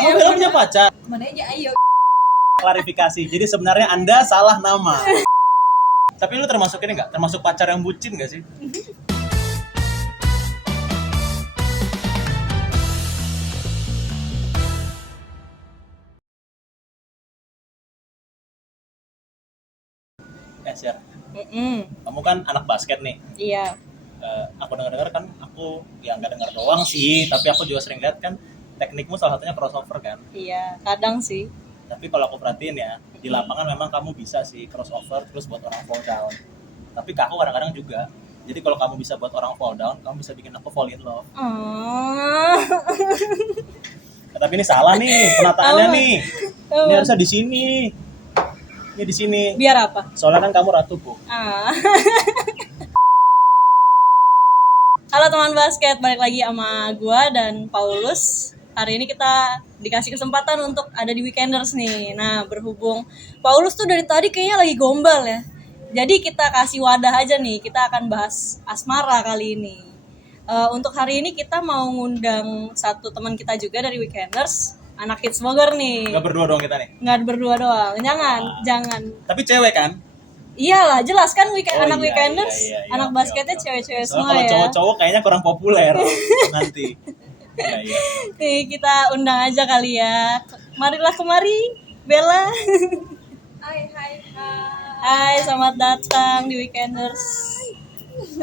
Oh, Bella punya pacar. Kemana aja ayo. Klarifikasi. Jadi sebenarnya Anda salah nama. Tapi lu termasuk ini nggak? Termasuk pacar yang bucin nggak sih? Syar, kamu kan anak basket nih. Iya. Aku dengar kan, aku ya nggak dengar doang sih, tapi aku juga sering lihat kan teknikmu salah satunya crossover kan. Iya, kadang sih. Tapi kalau aku perhatiin ya, di lapangan memang kamu bisa sih crossover terus buat orang fall down. Tapi ke aku kadang-kadang juga. Jadi kalau kamu bisa buat orang fall down, kamu bisa bikin aku fall in love. Tapi ini salah nih penataannya nih. Ini harusnya di sini. Ini di sini. Biar apa? Soalnya kan kamu ratuku. Halo teman basket, balik lagi sama gua dan Paulus. Hari ini kita dikasih kesempatan untuk ada di Weekenders nih. Nah, berhubung Paulus tuh dari tadi kayaknya lagi gombal ya. Jadi kita kasih wadah aja nih, kita akan bahas asmara kali ini. Untuk hari ini kita mau ngundang satu teman kita juga dari Weekenders, anak Kids Bogor nih. Nggak berdua doang kita nih? Nggak berdua doang, jangan. Tapi cewek kan? Iyalah, jelas kan anak iya, Weekenders, iya, anak basketnya cewek-cewek semua kalau ya. cowok-cowok kayaknya kurang populer nanti. Iya. Nih, kita undang aja kali ya. Marilah kemari, Bella. Hai. Hai, selamat datang di Weekenders.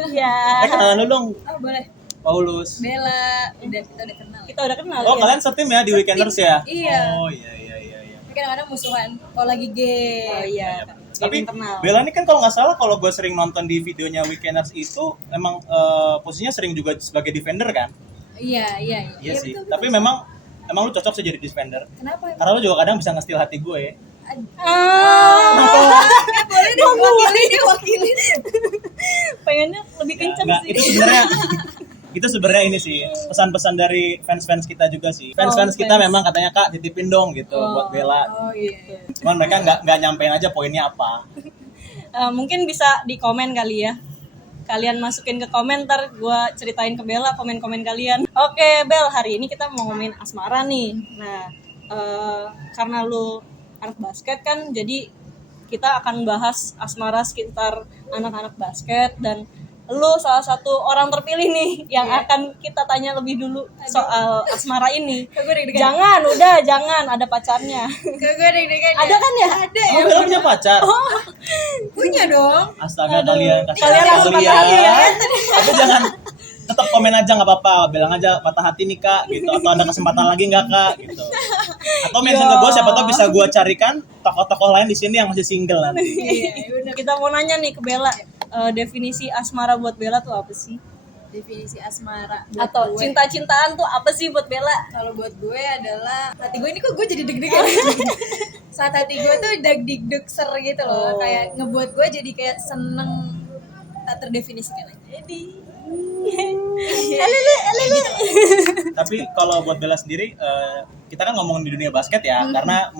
Ya. Kenalan dulu dong, Oh, boleh. Paulus. Bella, kita udah kenal. Kita udah kenal. Oh, ya? kalian setim ya di Weekenders ya? Iya. Oh, iya. Tapi kadang-kadang musuhan. Kalau lagi game. Oh iya. Tapi internal. Bella ini kan kalau nggak salah, kalau gue sering nonton di videonya Weekenders itu emang posisinya sering juga sebagai defender kan? Iya Sih. betul. Tapi memang lu cocok sih jadi defender. Kenapa? Karena lu juga kadang bisa nge-steal hati gue. Boleh diwakilin. Pengennya lebih kenceng Nggak, sih. itu sebenarnya ini sih pesan-pesan dari fans-fans kita juga sih. Fans-fans kita memang katanya, Kak, titipin dong gitu buat Bella. Oh iya. Cuman mereka nggak nyampein aja poinnya apa. Mungkin bisa di komen kali ya. Kalian masukin ke komentar, gue ceritain ke Bella komen-komen kalian. Oke, Bel, hari ini kita mau ngomongin asmara nih. Nah, karena lu anak basket kan, jadi kita akan bahas asmara sekitar anak-anak basket, dan lu salah satu orang terpilih nih yang akan kita tanya lebih dulu soal asmara ini. Jangan ada pacarnya. Gue deg-degan. Ada kan ya? Ada Oh, ya. Bella punya pacar? Punya dong. Astaga, kalian kasih Kalian langsung patah hati ya. Tapi jangan, tetap komen aja nggak apa-apa, bilang aja patah hati nih, Kak, gitu. Atau ada kesempatan lagi nggak, Kak, gitu. Atau mention ke gue, siapa tahu bisa gue carikan tokoh-tokoh lain di sini yang masih single nanti. Iya, Kita mau nanya nih ke Bella, definisi asmara buat Bella tuh apa sih? definisi asmara buat Atau gue. cinta-cintaan tuh apa sih buat Bella? Kalau buat gue adalah hati gue ini kok gue jadi deg-degan. Saat hati gue tuh deg-deg ser gitu loh, kayak ngebuat gue jadi kayak seneng, tak terdefinisikan aja. Jadi Tapi kalau buat Bella sendiri, kita kan ngomongin di dunia basket ya, karena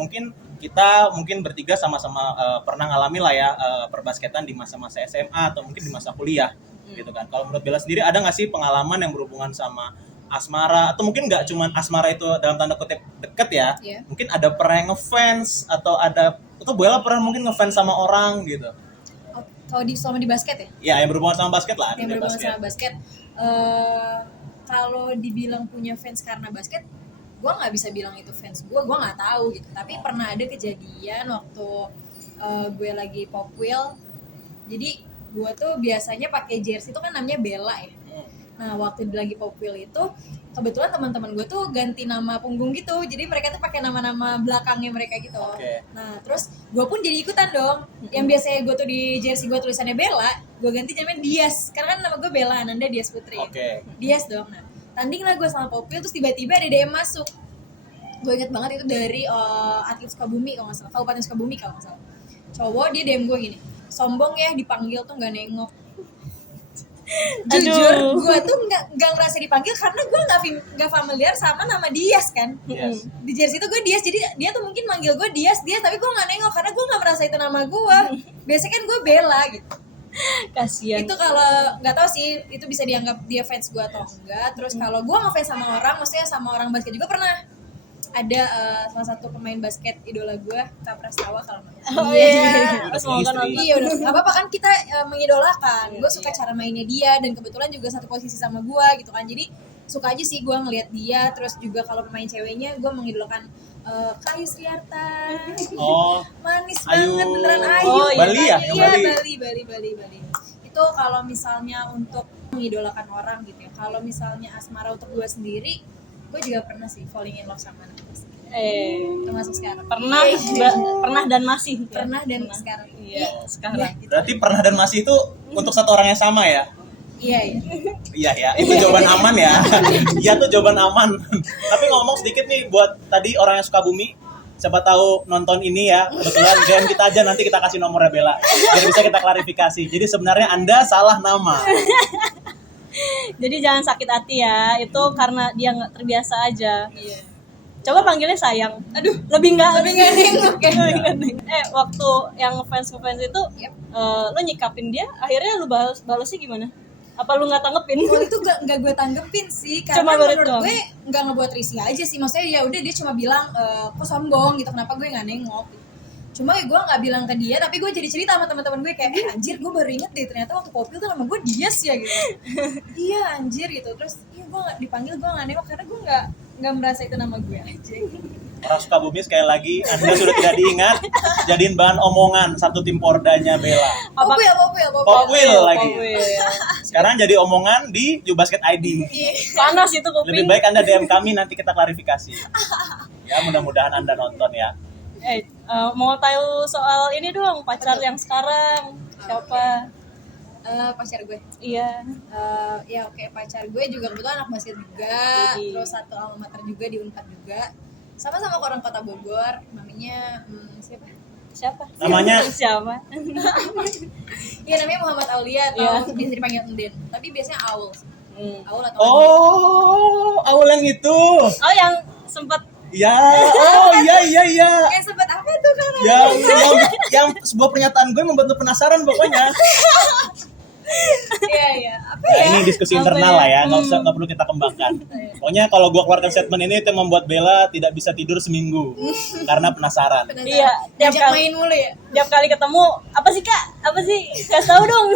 kita bertiga sama-sama pernah ngalamin lah ya perbasketan di masa-masa SMA atau mungkin di masa kuliah gitu kan. Kalau menurut Bella sendiri, ada nggak sih pengalaman yang berhubungan sama asmara, atau mungkin nggak cuman asmara itu dalam tanda kutip deket ya, Iya. mungkin ada pernah ngefans atau Bella pernah mungkin ngefans sama orang gitu kalau selama di basket ya? ya, yang berhubungan sama basket lah, Yang dunia berhubungan basket. sama basket, kalau dibilang punya fans karena basket, gue nggak bisa bilang itu fans gue nggak tahu gitu. Tapi pernah ada kejadian waktu gue lagi Popwil, jadi gue tuh biasanya pakai jersey itu kan namanya Bella ya. Nah, waktu lagi Popwil itu kebetulan teman-teman gue tuh ganti nama punggung gitu, jadi mereka tuh pakai nama-nama belakangnya mereka gitu. Oke. Nah, terus gue pun jadi ikutan dong. Yang biasanya gue tuh di jersey gue tulisannya Bella, gue ganti namanya Dias, karena kan nama gue Bella Ananda Dias Putri. Oke. Dias dong. Nah, tanding lah gue sama Popwil, terus tiba-tiba ada DM masuk. Gue inget banget itu dari atlet Sukabumi kalau nggak salah, Kabupaten Sukabumi kalau nggak salah. Cowok, dia DM gue gini, sombong ya dipanggil tuh nggak nengok. Jujur, gue tuh nggak ngerasa dipanggil karena gue nggak familiar sama nama Dias kan. Yes. Di jersey itu gue Dias, jadi dia tuh mungkin manggil gue Dias, tapi gue nggak nengok karena gue nggak merasa itu nama gue. Biasanya kan gue Bella gitu. Kasian. Itu kalau nggak tahu sih itu bisa dianggap dia fans gue atau enggak. Terus kalau gue ngefans sama orang, maksudnya sama orang basket juga pernah. ada salah satu pemain basket idola gue, Kak Prastawa kalau Oh iya. Udah Semoga punya istri. nonton. iya udah nggak apa-apa kan kita mengidolakan. Gue suka cara mainnya dia dan kebetulan juga satu posisi sama gue gitu kan. Jadi suka aja sih gue ngelihat dia. Terus juga kalau pemain ceweknya gue mengidolakan Kayu Sriarta. Oh, Manis Ayu. banget beneran Ayu. Oh, iya. Bali ya? Iya, Yang Bali. Itu kalau misalnya untuk mengidolakan orang gitu ya. Kalau misalnya asmara untuk gue sendiri, gue juga pernah sih falling in love sama anak basket. Termasuk sekarang. Pernah dan masih. ya? Pernah dan sekarang. Iya, sekarang. Berarti pernah dan masih itu untuk satu orang yang sama ya? Iya. Iya ya, itu jawaban aman ya. Iya tuh jawaban aman. Tapi ngomong sedikit nih buat tadi orang yang suka bumi, siapa tahu nonton ini ya, kebetulan DM kita aja, nanti kita kasih nomornya Bella biar bisa kita klarifikasi. Jadi sebenarnya Anda salah nama. Jadi jangan sakit hati ya. Itu karena dia nggak terbiasa aja. Iya. Coba panggilnya sayang. Aduh, Lebih nggak nengok ya. waktu yang ngefans itu Yep. lu nyikapin dia, akhirnya lu balasnya gimana? Apa lu nggak tanggepin? Waktu itu gak gue tanggepin sih, karena Cuma balik menurut doang. gue nggak ngebuat risih aja sih. Maksudnya ya udah dia cuma bilang kok sombong gitu, kenapa gue nggak nengok. Cuma ya gue nggak bilang ke dia, tapi gue jadi cerita sama teman-teman gue kayak anjir gue baru inget deh ternyata waktu Popil tuh nama gue Dias ya gitu. Iya anjir gitu. Terus iya gue nggak dipanggil, gue nggak nengok karena gue nggak merasa itu nama gue aja. Orang suka bumi sekali lagi, Anda sudah tidak diingat, jadiin bahan omongan satu tim Pordanya Bella. Popil. Popwil lagi. Popwil. Sekarang jadi omongan di Jubasket ID. Panas itu kuping. Lebih baik Anda DM kami, nanti kita klarifikasi. Ya mudah-mudahan Anda nonton ya. Mau tahu soal ini dong, pacar yang sekarang siapa? Pacar gue. Iya. Ya oke, pacar gue juga kebetulan anak basket juga. Widih. Terus satu alma mater juga di Unpad juga. Sama-sama orang Kota Bogor. Namanya siapa? Namanya? Siapa? Iya namanya Muhammad Aulia atau Iya. biasa dipanggil Enden. Tapi biasanya Aul. Aul atau Enden. Oh, awal yang itu. Oh, yang sempat Ya, oh iya. Kayak sempet apa tuh kan? Yang sebuah pernyataan gue membuat lu penasaran pokoknya. Iya. Apa Nah, ya? ini diskusi Apa internal ya? lah ya, nggak perlu kita kembangkan. Pokoknya kalau gue keluarkan statement ini itu membuat Bella tidak bisa tidur seminggu karena penasaran. Penasaran. Iya, tiap Diajak kali- main mulu ya. tiap kali ketemu, apa sih Kak? Apa sih? Kasih tahu dong.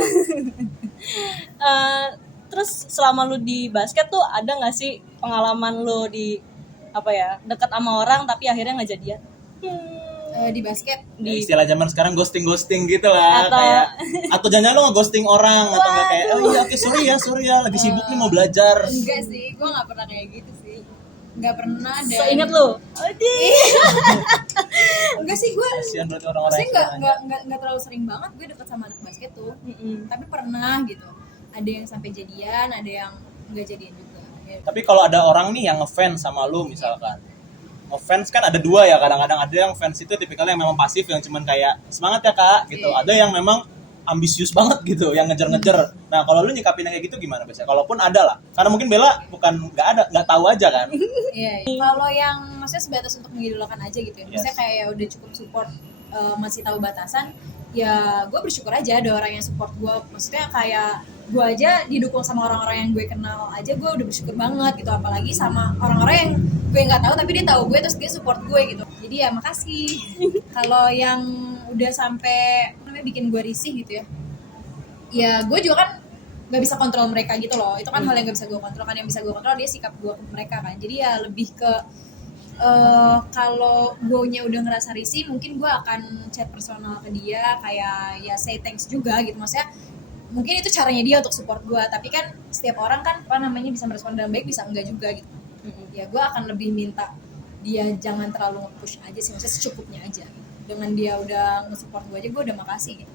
Terus selama lu di basket tuh ada nggak sih pengalaman lu di dekat sama orang tapi akhirnya nggak jadian? Di basket. Ya, istilah zaman sekarang ghosting gitu lah, Atau- kayak atau jangan lo nge-ghosting orang atau nggak kayak oh iya oke sorry ya lagi sibuk nih mau belajar. Enggak sih, gue nggak pernah kayak gitu sih. Nggak pernah dan. Seingat lu? Enggak sih gue. Kasihan berarti orang-orang Maksudnya yang suka nggak terlalu sering banget gue deket sama anak basket tuh. Mm-mm. Tapi pernah gitu. Ada yang sampai jadian, ada yang nggak jadian juga. Ya. Tapi kalau ada orang nih yang ngefans sama lu misalkan, ngefans kan ada dua ya, kadang-kadang ada yang fans itu tipikalnya yang memang pasif, yang cuman kayak semangat ya kak gitu, Iya. ada yang memang ambisius banget gitu, yang ngejar-ngejar. Nah kalau lu nyikapin kayak gitu gimana biasanya? Kalaupun ada lah, karena mungkin Bella nggak tahu aja kan. Iya. Kalau yang maksudnya sebatas untuk mengidolakan aja gitu ya. Yes. Maksudnya kayak udah cukup support, masih tahu batasan. Ya gue bersyukur aja ada orang yang support gue. Maksudnya kayak gue aja didukung sama orang-orang yang gue kenal aja, gue udah bersyukur banget gitu. Apalagi sama orang-orang yang gue nggak tahu tapi dia tahu gue terus dia support gue gitu. Jadi ya makasih. Kalau yang udah sampai bikin gue risih gitu ya. Ya gue juga kan nggak bisa kontrol mereka gitu loh. Itu kan hal yang nggak bisa gue kontrol. Kan yang bisa gue kontrol dia sikap gue ke mereka kan. Jadi ya lebih ke kalau gue udah ngerasa risih, mungkin gue akan chat personal ke dia kayak ya say thanks juga gitu. Maksudnya mungkin itu caranya dia untuk support gue, tapi kan setiap orang kan bisa merespon dengan baik, bisa enggak juga gitu. Ya gue akan lebih minta dia jangan terlalu nge-push aja sih, maksudnya secukupnya aja gitu. Dengan dia udah nge-support gue aja, gue udah makasih gitu.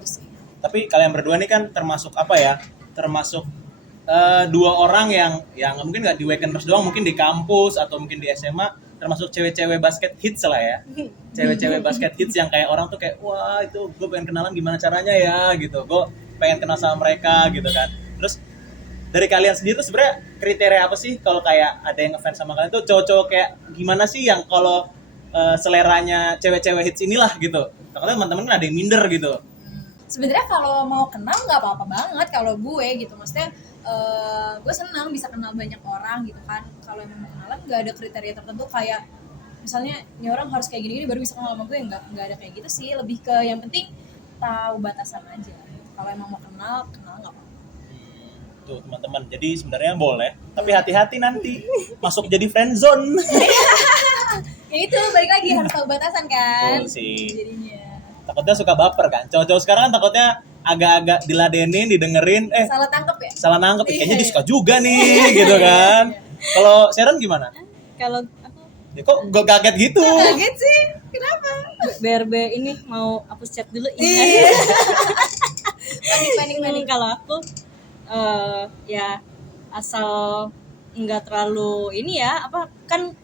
Terus sih. Tapi kalian berdua nih kan termasuk termasuk dua orang yang mungkin nggak di weekenders doang, mungkin di kampus atau mungkin di SMA, termasuk cewek-cewek basket hits lah ya. Cewek-cewek basket hits yang kayak orang tuh kayak wah itu gue pengen kenalan gimana caranya ya gitu, gue pengen kenal sama mereka gitu kan. Terus dari kalian sendiri tuh sebenarnya kriteria apa sih kalau kayak ada yang ngefans sama kalian tuh, cowok-cowok kayak gimana sih yang kalau seleranya cewek-cewek hits inilah gitu. Kalau teman-teman kan ada yang minder gitu. Sebenarnya kalau mau kenal nggak apa-apa banget kalau gue gitu, maksudnya gue senang bisa kenal banyak orang gitu kan. Kalau emang mau kenalan nggak ada kriteria tertentu kayak misalnya ini orang harus kayak gini baru bisa kenal sama gue, nggak ada kayak gitu sih. Lebih ke yang penting tahu batasan aja. Kalau emang mau kenal nggak apa-apa. Tuh teman-teman, jadi sebenarnya boleh, tapi hati-hati nanti masuk jadi friend zone. Ya itu balik lagi harus tahu batasan kan. Betul sih. Jadinya Takutnya suka baper kan, cowok-cowok sekarang kan takutnya agak-agak diladenin, didengerin, salah tangkep ya. salah nangkep, kayaknya Iya. dia suka juga nih, gitu kan. Kalau Sharon gimana? Kalau aku Ya, kok gue kaget gitu? Kaget sih, kenapa? BRB ini mau hapus chat dulu. Iya. panik. Kalau aku ya asal nggak terlalu ini ya, apa kan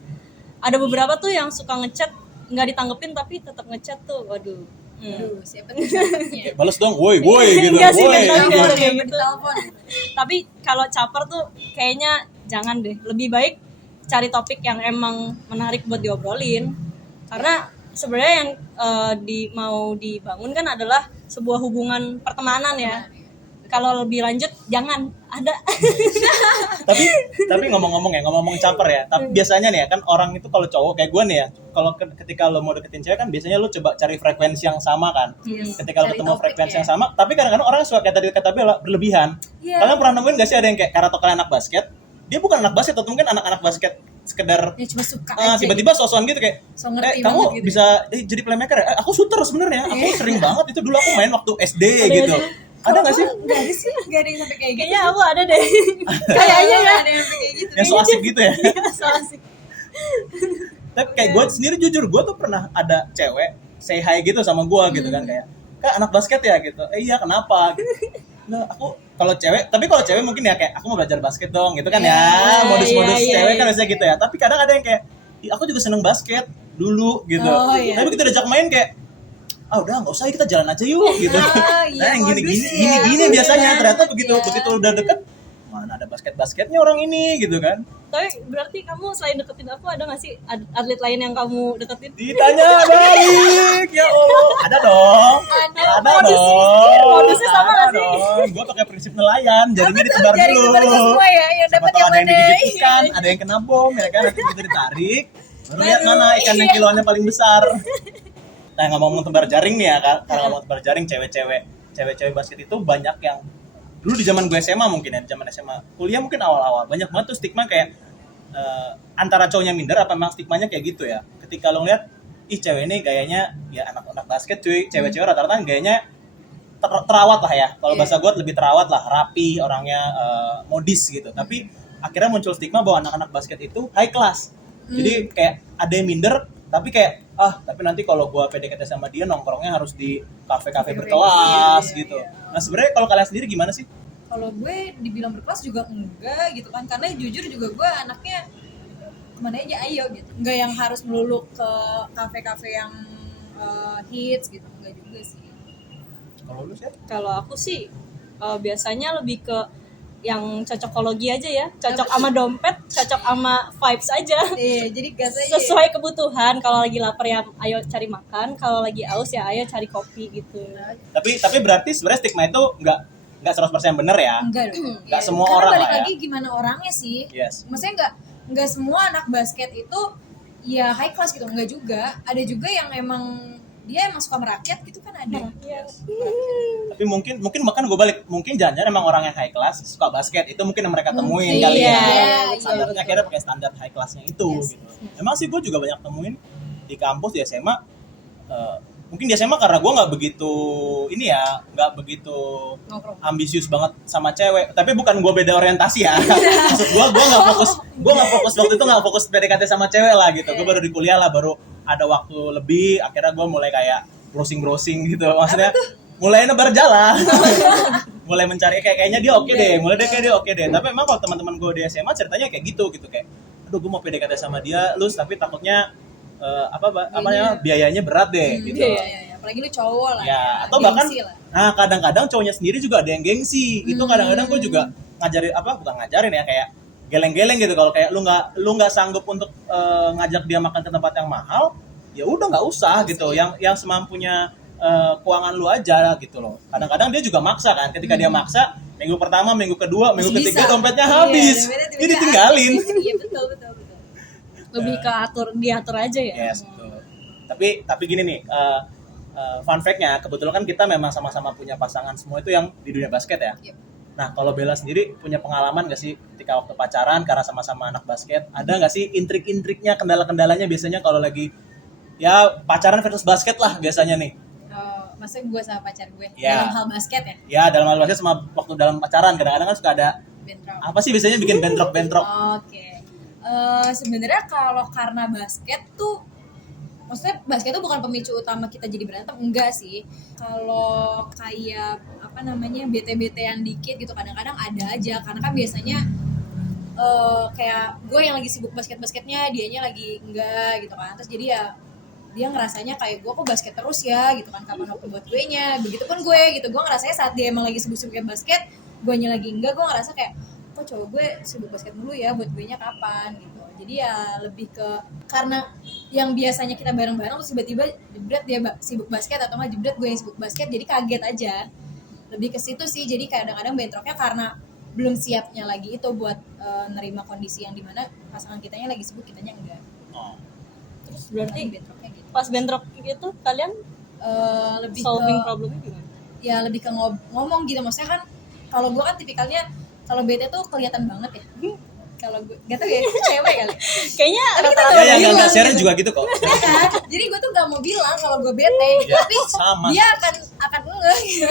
ada beberapa tuh yang suka ngechat nggak ditanggepin tapi tetap ngechat tuh, waduh. Aduh, siapa tuh chatnya? Balas dong, woi gitu. Enggak sih, woi. enggak tahu. Telepon, kayak ya, gitu. telepon. Tapi kalau caper tuh kayaknya jangan deh, lebih baik cari topik yang emang menarik buat diobrolin, karena sebenarnya yang mau dibangun kan adalah sebuah hubungan pertemanan ya. Kalau lebih lanjut jangan ada. tapi ngomong caper ya, tapi biasanya nih ya kan orang itu kalau cowok kayak gue nih ya, kalau ketika lo mau deketin cewek kan biasanya lo coba cari frekuensi yang sama kan. Yes. Ketika lo Cari ketemu topik frekuensi ya. yang sama, tapi kadang-kadang orang suka kayak tadi kata Bella berlebihan. Iya. Kalian pernah nemuin gak sih ada yang kayak karena kalian anak basket, dia bukan anak basket atau mungkin anak-anak basket sekedar Ya cuma suka aja. tiba-tiba sosokan gitu kayak So ngerti kamu banget gitu. bisa jadi playmaker ya? Aku shooter sebenarnya, aku sering banget itu dulu aku main waktu SD gitu. Ada nggak sih? Enggak ada sih, enggak ada yang sampai kayak gitu. Kayaknya aku ada deh. Kayaknya enggak ada yang sampai kayak gitu. Yang so asik gitu ya. So asik. Tapi kayak gue sendiri jujur gue tuh pernah ada cewek say hi gitu sama gue gitu kan kayak, Kak anak basket ya gitu. Iya kenapa? Gitu. Nah, aku kalau cewek mungkin ya kayak aku mau belajar basket dong gitu kan ya. Modus-modus iya, cewek iya. kan biasanya gitu ya. Tapi kadang ada yang kayak, "Ih, aku juga seneng basket dulu gitu. Oh, iya. Tapi kita diajak main kayak, udah nggak usah kita jalan aja yuk gitu. Oh, iya, Nah yang modus gini ya. biasanya Iya, ternyata begitu iya. udah deket mana ada basketnya orang ini gitu kan. Tapi berarti kamu selain deketin aku ada nggak sih atlet lain yang kamu deketin? Ditanya balik ya Allah. Ada dong. Ada dong. Modusnya sama nggak sih? Gue pakai prinsip nelayan, jaringnya ditebar Jaring dulu. tebar ke semua ya, yang Siapa dapat tahu yang ada yang mana. digigit ikan, ada yang kena bom ya kan, nanti kita ditarik. Baru lihat mana ikan yang kiloannya paling besar. Nah ngomong tebar jaring nih ya kan, kalau ngomong tebar jaring cewek-cewek basket itu banyak yang dulu di zaman gue SMA mungkin ya, di zaman SMA kuliah mungkin awal-awal banyak banget tuh stigma kayak antara cowoknya minder apa memang stigmanya kayak gitu ya. Ketika lo ngeliat ih cewek ini gayanya ya anak-anak basket cuy, cewek-cewek rata-rata gayanya terawat lah ya. Kalau bahasa gue lebih terawat lah, rapi, orangnya modis gitu. Tapi akhirnya muncul stigma bahwa anak-anak basket itu high class. Jadi kayak ada yang minder, tapi kayak tapi nanti kalau gue PDKT sama dia nongkrongnya harus di kafe-kafe berkelas gitu. Nah sebenarnya kalau kalian sendiri gimana sih? Kalau gue dibilang berkelas juga enggak gitu kan, karena jujur juga gue anaknya kemana aja ayo gitu, enggak yang harus melulu ke kafe-kafe yang hits gitu, enggak juga sih. Kalau lu sih? Kalau aku sih biasanya lebih ke yang cocokologi aja ya, cocok sama dompet, cocok sama vibes aja. Iya, jadi gas aja. Sesuai kebutuhan. Kalau lagi lapar ya ayo cari makan, kalau lagi aus ya ayo cari kopi gitu. Tapi berarti sebenarnya stigma itu nggak 100% bener ya? Enggak dong. Nggak Iya, semua karena orang balik lah ya. lagi gimana orangnya sih. Yes. Maksudnya enggak semua anak basket itu ya high class gitu, enggak juga. Ada juga yang emang dia emang suka merakyat gitu kan ada. Tapi mungkin bahkan gue balik, mungkin jangan-jangan emang orang yang high class suka basket itu mungkin yang mereka temuin Mungkin, kali ya. iya, Standarnya iya, akhirnya pakai standar high classnya itu Yes. gitu. Emang sih gue juga banyak temuin di kampus di SMA. Mungkin di SMA karena gue nggak begitu Nongkrong. ambisius banget sama cewek. Tapi bukan gue beda orientasi ya. Maksud gue nggak fokus waktu itu nggak fokus PDKT sama cewek lah gitu. Gue baru di kuliah lah, baru ada waktu lebih. Akhirnya gue mulai kayak browsing gitu. Maksudnya mulai nebar jalan. Mulai mencari kayaknya dia oke deh. Mulai deh kayak dia oke deh. Tapi emang kalau teman-teman gue di SMA ceritanya kayak gitu kayak, aduh gue mau PDKT sama dia, tapi takutnya biayanya berat deh gitu. Iya. Apalagi lu cowok lah. Ya, atau bahkan Gengsi lah. nah kadang-kadang cowoknya sendiri juga ada yang gengsi. Itu kadang-kadang gue juga bukan ngajarin ya, kayak geleng-geleng gitu. Kalau kayak lu nggak sanggup untuk ngajak dia makan ke tempat yang mahal, ya udah nggak usah gitu. Yang semampunya keuangan lu aja gitu loh. Kadang-kadang dia juga maksa kan, ketika dia maksa minggu pertama, minggu kedua, minggu Masih ketiga bisa. dompetnya Iya, habis, dompetnya dia tiba-tiba ditinggalin. habis. Iya betul. Lebih ke diatur aja ya. Yes, betul. Tapi gini nih, fun fact-nya kebetulan kan kita memang sama-sama punya pasangan semua itu yang di dunia basket ya. Yep. Nah, kalau Bella sendiri punya pengalaman gak sih ketika waktu pacaran karena sama-sama anak basket? Ada gak sih intrik-intriknya, kendala-kendalanya biasanya kalau lagi ya pacaran versus basket lah biasanya nih? Maksudnya gue sama pacar gue Ya. dalam hal basket ya, Ya, dalam hal basket sama waktu dalam pacaran kadang-kadang kan suka ada bentrok. apa sih biasanya bikin bentrok-bentrok? Oke. Sebenarnya kalau karena basket tuh, maksudnya basket tuh bukan pemicu utama kita jadi berantem, enggak sih. Kalau kayak apa namanya bete-betean dikit gitu kadang-kadang ada aja, karena kan biasanya kayak gue yang lagi sibuk basket-basketnya, dianya lagi enggak gitu kan. Terus jadi ya dia ngerasanya kayak gue kok basket terus ya gitu kan, kapan waktu buat gue nya. Begitupun gue gitu, gue ngerasanya saat dia emang lagi sibuk-sibuknya basket, gue nya lagi enggak, gue ngerasa kayak kok cowok gue sibuk basket dulu ya, buat gue nya kapan gitu. Jadi ya lebih ke karena yang biasanya kita bareng-bareng terus tiba-tiba jebret dia sibuk basket atau nggak jebret gue yang sibuk basket, jadi kaget aja. Lebih ke situ sih, jadi kadang-kadang bentroknya karena belum siapnya lagi itu buat nerima kondisi yang dimana pasangan kitanya lagi sibuk, kitanya enggak. Oh. Terus berarti Bentroknya gitu. pas bentrok gitu kalian Lebih solving ke problemnya gimana? ya lebih ke ngomong gitu, maksudnya kan kalau gue kan tipikalnya kalau bete tuh kelihatan banget ya. Kalau gue gak tau ya, itu cewek kali. Kayaknya Tapi kita rata-rata Ya, yang bilang nggak share gitu. juga gitu kok. Ya kan? Jadi gue tuh gak mau bilang kalau gue bete, Ya, tapi sama. dia akan ngeh gitu.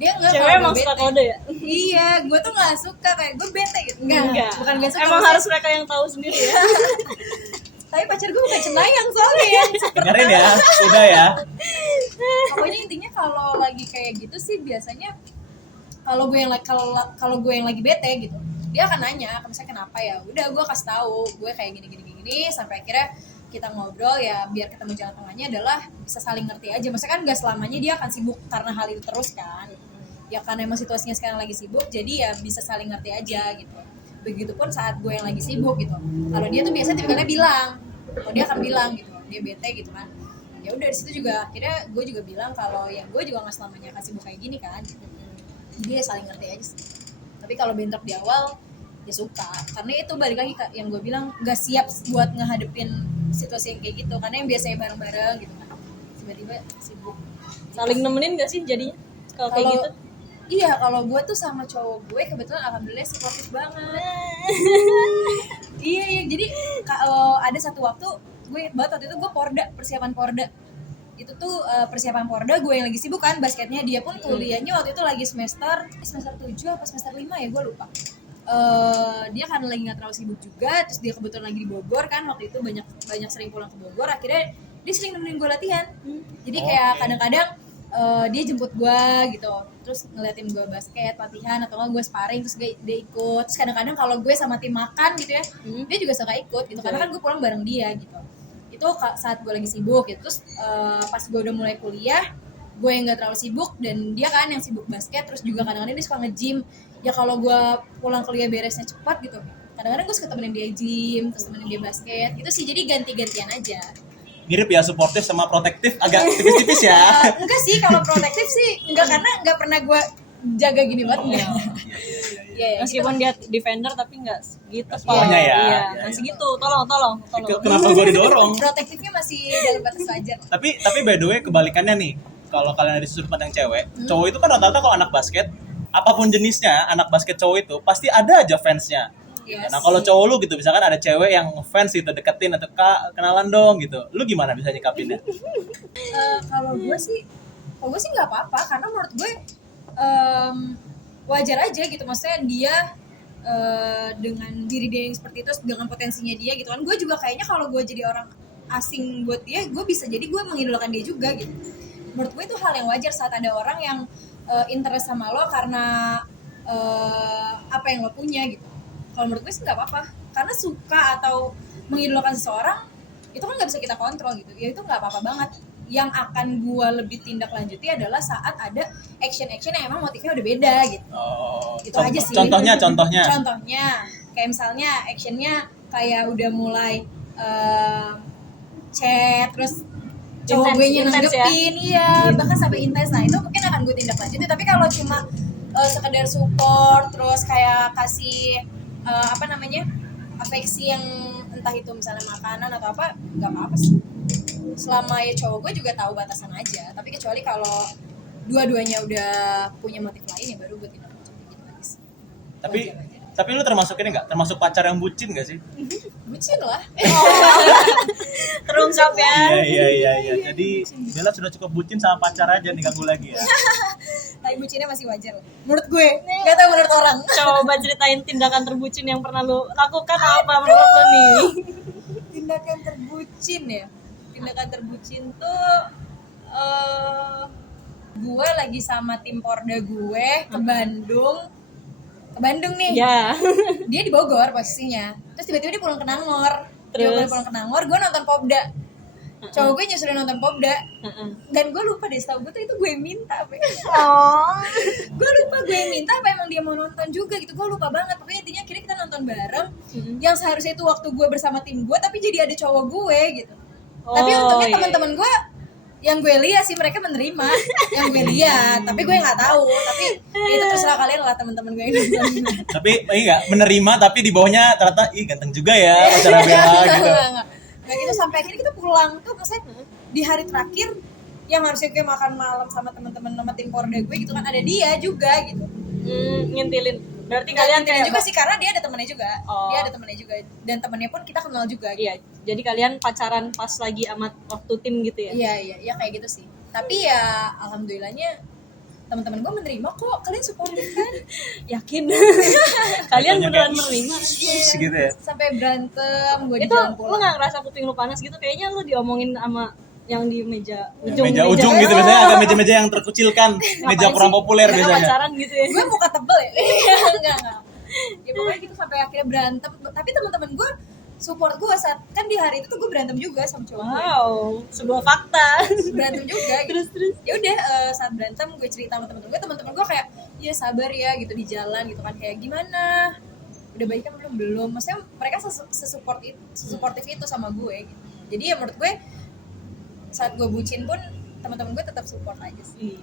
Dia ngeh cewek kalau emang gue suka bete. kode ya? Iya, gue tuh gak suka kayak gue bete gitu. Enggak. Bukan gak suka. Emang maksudnya- harus mereka yang tahu sendiri ya. Tapi pacar gue bukan cenayang soalnya ya. Dengerin ya, udah ya. Pokoknya intinya kalau lagi kayak gitu sih biasanya kalau gue yang kalau gue yang lagi bete gitu, dia akan nanya misalnya kenapa ya, udah gue kasih tahu gue kayak gini sampai akhirnya kita ngobrol ya, biar ketemu jalan tengahnya adalah bisa saling ngerti aja. Maksudnya kan gak selamanya dia akan sibuk karena hal itu terus kan, ya karena emang situasinya sekarang lagi sibuk, jadi ya bisa saling ngerti aja gitu. Begitupun saat gue yang lagi sibuk gitu, kalau dia tuh biasanya tipikalnya bilang, kalau dia akan bilang gitu dia bete gitu kan, ya udah dari situ juga akhirnya gue juga bilang kalau ya gue juga nggak selamanya akan sibuk kayak gini kan gitu. Jadi ya saling ngerti aja sih. Tapi kalau bentrok di awal ya suka, karena itu balik lagi Kak, yang gue bilang nggak siap buat ngehadepin situasi yang kayak gitu, karena yang biasanya bareng-bareng gitu kan tiba-tiba sibuk. Saling nemenin gak sih jadinya kalau kayak Kalau- gitu? Iya, kalau gue tuh sama cowok gue kebetulan alhamdulillah suportif banget. Iya, jadi kalau ada satu waktu gue banget waktu itu gue persiapan porda. Itu tuh persiapan porda, gue yang lagi sibuk kan basketnya, dia pun kuliahnya waktu itu lagi semester 7 apa semester 5 ya, gue lupa. Dia kan lagi nggak terlalu sibuk juga, terus dia kebetulan lagi di Bogor kan, waktu itu banyak sering pulang ke Bogor, akhirnya dia sering nemenin gue latihan. Jadi kayak Oke. kadang-kadang dia jemput gue gitu, terus ngeliatin gue basket latihan atau nggak gue sparring, terus dia ikut. Terus kadang-kadang kalau gue sama tim makan gitu ya, dia juga suka ikut gitu, karena kan gue pulang bareng dia gitu. Itu saat gue lagi sibuk gitu. Terus pas gue udah mulai kuliah, gue yang nggak terlalu sibuk dan dia kan yang sibuk basket, terus juga kadang-kadang dia suka nge-gym. Ya kalau gue pulang kuliah beresnya cepat gitu, kadang-kadang gue suka temenin dia gym, terus temenin dia basket gitu sih, jadi ganti-gantian aja. Mirip ya, suportif sama protektif agak tipis-tipis ya. Enggak sih, kalau protektif sih enggak, karena enggak pernah gue jaga gini banget enggak. Iya, ya, Meskipun dia defender tapi nggak segitu. Nggak semuanya ya. Iya, Iya, nggak iya. segitu. Tolong. Kenapa gue didorong? Protektifnya masih dalam batas wajar. Tapi by the way kebalikannya nih, kalau kalian dari sudut pandang cewek, cowok itu kan rata-rata kalau anak basket, apapun jenisnya, anak basket cowok itu pasti ada aja fansnya. Yes. Nah kalau cowok lu gitu, misalkan ada cewek yang fans gitu, deketin atau Kak, kenalan dong gitu, lu gimana bisa nyikapinnya? Kalau gue sih nggak apa-apa, karena menurut gue wajar aja gitu, maksudnya dia dengan diri dia yang seperti itu, dengan potensinya dia gitu kan. Gue juga kayaknya kalau gue jadi orang asing buat dia, gue bisa jadi gue mengidolakan dia juga gitu. Menurut gue itu hal yang wajar saat ada orang yang interest sama lo karena apa yang lo punya gitu. Kalau menurut gue sih nggak apa-apa, karena suka atau mengidolakan seseorang itu kan nggak bisa kita kontrol gitu, ya itu nggak apa-apa banget. Yang akan gue lebih tindak lanjuti adalah saat ada action yang emang motifnya udah beda gitu. Oh, Itu aja sih. Contohnya. Contohnya kayak misalnya actionnya kayak udah mulai chat, terus cowok gue nya Intens ya? nanggepin, iya bahkan sampai intens. Nah itu mungkin akan gue tindak lanjutin. Tapi kalau cuma sekedar support terus kayak kasih afeksi yang entah itu misalnya makanan atau apa, nggak apa-apa sih. Selama ya cowok gue juga tahu batasan aja. Tapi kecuali kalau dua-duanya udah punya motif lain ya baru gue tindak lanjutin gitu aja sih. Tapi lu termasuk ini nggak? Termasuk pacar yang bucin nggak sih? Bucin lah. Terungkap ya. Iya. Jadi Bella sudah cukup bucin sama pacar aja nih, ganggu lagi ya. Tapi bucinnya masih wajar lah. Menurut gue, nggak tahu menurut orang. Coba ceritain tindakan terbucin yang pernah lu lakukan apa menurut lu nih? Tindakan terbucin ya. Tindakan terbucin tuh gue lagi sama tim Porda gue ke Bandung nih. Ya. Dia di Bogor posisinya. Terus tiba-tiba dia pulang ke Nangor. Terus? Dia pulang ke Nangor, gue nonton Popda. Cowok gue nyusulin nonton Popda. Dan gue lupa deh, setahu gue tuh itu gue yang minta apa ya. Gue lupa gue yang minta apa emang dia mau nonton juga gitu. Gue lupa banget. Pokoknya intinya akhirnya kita nonton bareng. Yang seharusnya itu waktu gue bersama tim gue, tapi jadi ada cowok gue gitu. Tapi untungnya iya. teman-teman gue yang gue lihat sih mereka menerima yang gue lihat, tapi gue nggak tahu. Tapi ya itu terserah kalian lah teman-teman gue yang nonton. Tapi enggak menerima, tapi di bawahnya ternyata ganteng juga ya pacar Bella gitu. Nggak gitu, sampai akhirnya kita pulang tuh maksudnya di hari terakhir yang harusnya gue makan malam sama teman-teman sama tim Porda gue gitu kan, ada dia juga gitu. Ngintilin. Berarti Nggak kalian ngintilin kayak juga sih, karena dia ada temannya juga. Oh. Dia ada temannya juga dan temannya pun kita kenal juga gitu. Iya, jadi kalian pacaran pas lagi amat waktu tim gitu ya? Iya kayak gitu sih. Tapi ya alhamdulillahnya teman-teman gue menerima kok, kalian supportif kan. Yakin? Kalian Ditanya beneran kayak, menerima? gitu ya. Sampai berantem gue di Itu jalan lu pulang. nggak ngerasa kuping lu panas gitu? Kayaknya lu diomongin sama yang di meja Meja ujung gitu biasanya, ada meja-meja yang terkucilkan, meja kurang populer Mereka biasanya. pacaran gitu ya? Gue muka tebel ya. enggak. Ya pokoknya gitu sampai akhirnya berantem. Tapi teman-teman gue support gue saat kan di hari itu tuh gue berantem juga sama cowok gue. Wow, sebuah fakta. Berantem juga gitu. Terus. Ya udah saat berantem gue cerita sama teman-teman gue kayak ya sabar ya gitu di jalan gitu kan, kayak gimana udah baikan belum maksudnya mereka sesuportif itu sama gue gitu. Jadi ya menurut gue saat gue bucin pun teman-teman gue tetap support aja sih.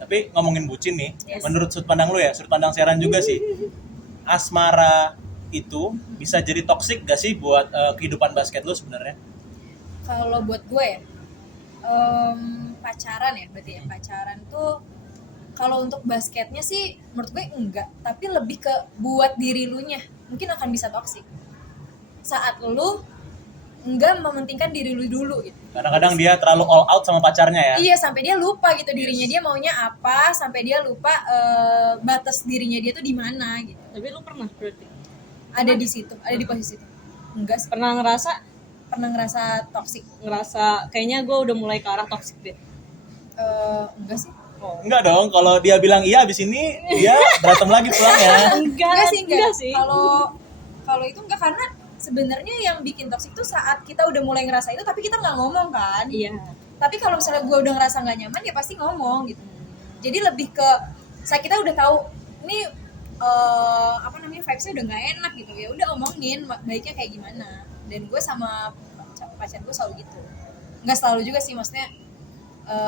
Tapi ngomongin bucin nih, Yes. menurut sudut pandang lu ya, sudut pandang Seran juga sih, asmara itu bisa jadi toksik gak sih buat kehidupan basket lu sebenarnya? Kalau buat gue ya pacaran ya, berarti ya pacaran tuh kalau untuk basketnya sih menurut gue enggak, tapi lebih ke buat diri lu nya mungkin akan bisa toksik saat lu enggak mementingkan diri lu dulu gitu. Kadang-kadang dia terlalu all out sama pacarnya ya. Iya, sampai dia lupa gitu dirinya dia maunya apa, sampai dia lupa batas dirinya dia tuh di mana gitu. Tapi lu pernah berarti? Ada di situ, ada di posisi itu. Enggak sih, Pernah ngerasa toksik. ngerasa kayaknya gue udah mulai ke arah toxic deh. Enggak sih. Enggak dong, kalau dia bilang iya abis ini dia berantem lagi pulangnya. Enggak Enggak sih. sih. Kalau itu enggak, karena sebenarnya yang bikin toksik tuh saat kita udah mulai ngerasa itu tapi kita nggak ngomong kan. Iya. Tapi kalau misalnya gue udah ngerasa nggak nyaman ya pasti ngomong gitu. Jadi lebih ke saat kita udah tahu ini vibes-nya udah nggak enak gitu, ya udah omongin baiknya kayak gimana. Dan gue sama pacar gue selalu gitu. Nggak selalu juga sih, maksudnya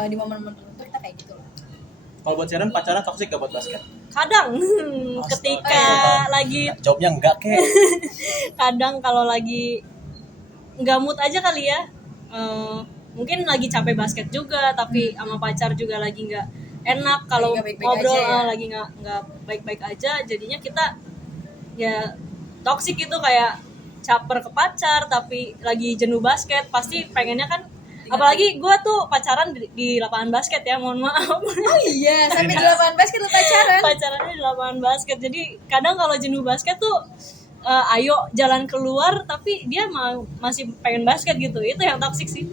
di momen-momen tertentu kita kayak gitu loh. Kalau buat Sharon pacaran toksik gak buat basket? Kadang ketika lagi Jawabnya enggak kek. kadang kalau lagi nggak mood aja kali ya, mungkin lagi capek basket juga tapi sama pacar juga lagi nggak enak kalau Lagi nggak baik-baik ngobrol aja ya. lagi nggak baik-baik aja, jadinya kita ya toksik gitu, kayak caper ke pacar tapi lagi jenuh basket, pasti pengennya kan, apalagi gue tuh pacaran di lapangan basket ya, mohon maaf. Oh iya, sampai di lapangan basket lu pacaran. Pacarannya di lapangan basket, jadi kadang kalau jenuh basket tuh ayo jalan keluar tapi dia masih pengen basket gitu, itu yang toksik sih.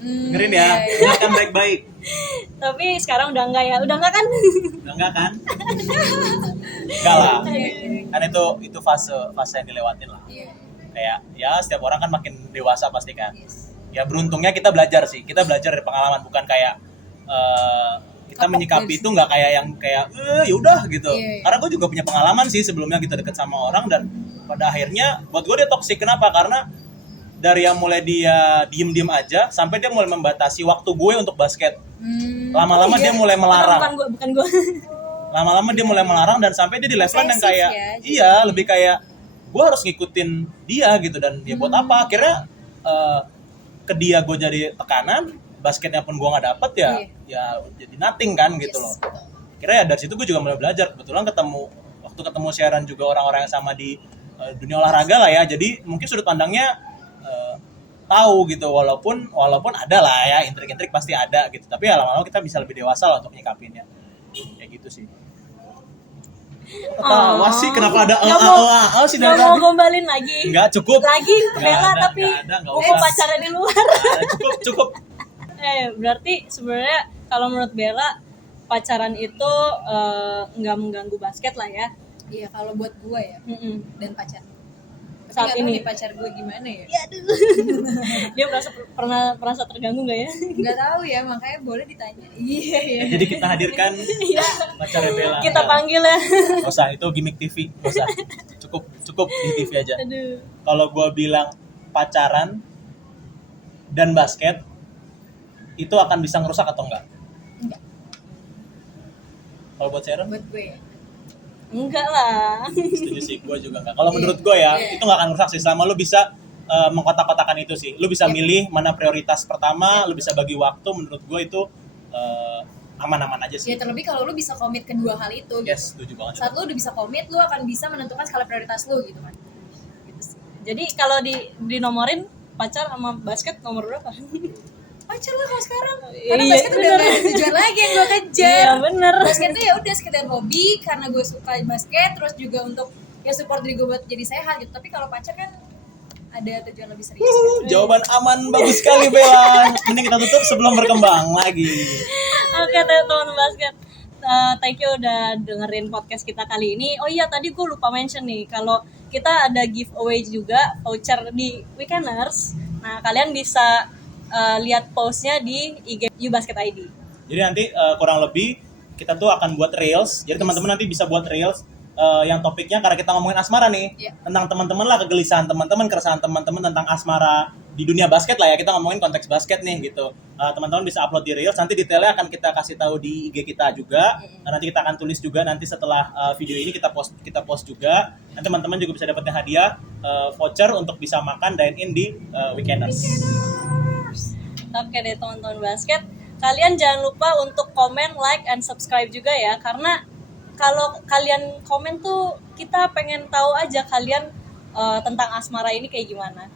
Dengerin ya, dengarkan baik-baik. Tapi sekarang udah enggak ya, udah enggak kan? Udah enggak kan? Enggak lah. Kan itu fase yang dilewatin lah. Iya. Kayak ya setiap orang kan makin dewasa pasti kan. Yes. Ya beruntungnya kita belajar sih, kita belajar dari pengalaman, bukan kayak kita Kapok menyikapi dari itu nggak kayak yang kayak yaudah gitu. Iya. Karena gue juga punya pengalaman sih sebelumnya kita deket sama orang dan pada akhirnya buat gue dia toksik. Kenapa? Karena dari yang mulai dia diem-diem aja sampai dia mulai membatasi waktu gue untuk basket. Lama-lama dia mulai melarang. Bukan gue. Lama-lama dia mulai melarang dan sampai dia di level yang Posesif kayak ya, iya, lebih kayak gue harus ngikutin dia gitu, dan ya buat apa? Akhirnya ke dia gue jadi tekanan, basketnya pun gue nggak dapet ya, ya jadi nothing kan gitu loh. Akhirnya ya dari situ gue juga mulai belajar. Kebetulan waktu ketemu Sharon juga orang-orang yang sama di dunia olahraga lah ya, jadi mungkin sudut pandangnya tahu gitu, walaupun ada lah ya intrik-intrik pasti ada gitu, tapi ya lama-lama kita bisa lebih dewasa lah untuk nyikapinnya kayak gitu sih. Ketawa sih, kenapa ada sih dari Nggak mau tadi? gombalin lagi. Enggak cukup. Lagi ke Nggak Bella ada, tapi nggak ada, nggak mau usah. pacarnya di luar. Cukup. Berarti sebenarnya kalau menurut Bella pacaran itu nggak mengganggu basket lah ya. Iya, kalau buat gue ya dan pacar. Saat Nggak tahu ini. nih pacar gue gimana ya? Dia merasa terganggu nggak ya? Nggak tahu ya, makanya boleh ditanya. Iya. Jadi kita hadirkan pacarnya Bella. Kita panggil ya. Nggak usah, itu gimmick TV, nggak usah. Cukup di TV aja. Aduh. Kalau gue bilang pacaran dan basket itu akan bisa ngerusak atau enggak? Enggak. Kalau buat Sharon? Buat gue ya. Enggak lah. Setuju sih, gue juga enggak. Kalau menurut gue ya, itu nggak akan rusak sih selama lu bisa mengkotak-kotakan itu sih. Lu bisa milih mana prioritas pertama, lu bisa bagi waktu. Menurut gue itu aman-aman aja sih. Ya terlebih kalau lu bisa komit kedua hal itu. Gitu. Yes, setuju banget. Saat lu udah bisa komit, lu akan bisa menentukan skala prioritas lu gitu kan. Gitu sih. Jadi kalau dinomorin pacar sama basket nomor berapa? Pacar lu kalau sekarang. Karena Iya, basket udah bener. gak ada tujuan lagi yang gue kejar. Iya bener. Basket tuh ya udah sekedar hobi karena gue suka basket, terus juga untuk ya support diri gue buat jadi sehat gitu. Tapi kalau pacar kan ada tujuan lebih serius. Jawaban aman, bagus sekali Bella. Mending kita tutup sebelum berkembang lagi. Oke teman-teman basket, thank you udah dengerin podcast kita kali ini. Oh iya tadi gue lupa mention nih, kalau kita ada giveaway juga voucher di Weekenders. Nah kalian bisa lihat postnya di IG YouBasket ID. Jadi nanti kurang lebih kita tuh akan buat reels. Jadi teman-teman nanti bisa buat reels yang topiknya, karena kita ngomongin asmara nih, tentang teman-teman lah, kegelisahan teman-teman, keresahan teman-teman tentang asmara di dunia basket lah ya. Kita ngomongin konteks basket nih gitu. Teman-teman bisa upload di reels. Nanti detailnya akan kita kasih tahu di IG kita juga. Nanti kita akan tulis juga nanti setelah video ini kita post juga. Nanti teman-teman juga bisa dapatnya hadiah voucher untuk bisa makan dine in di Weekenders. Oke deh teman-teman basket, kalian jangan lupa untuk komen, like, and subscribe juga ya. Karena kalau kalian komen tuh kita pengen tahu aja kalian tentang asmara ini kayak gimana.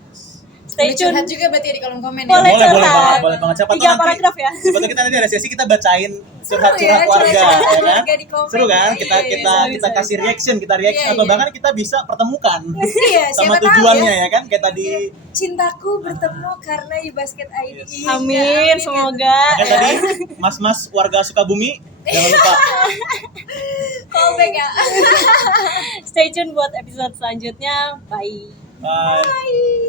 Stay Boleh tune. curhat juga berarti di kolom komen Boleh ya. curhat. Boleh banget. Siapa 3 tahu nanti, paragraf ya. siapa tahu kita nanti ada sesi kita bacain curhat-curhat ya, warga, curhat-curhat ya kan? warga di komen. Seru kan? Iya, Kita bisa. kasih reaction, kita reaction, Iya, atau iya. bahkan kita bisa pertemukan Iya, sama siapa tahu tujuannya ya. ya kan? Kayak tadi Cintaku bertemu karena YouBasket ID. Amin, semoga. kan tadi mas-mas warga Sukabumi, jangan lupa. Callback ya. Stay tune buat episode selanjutnya. Bye. Bye.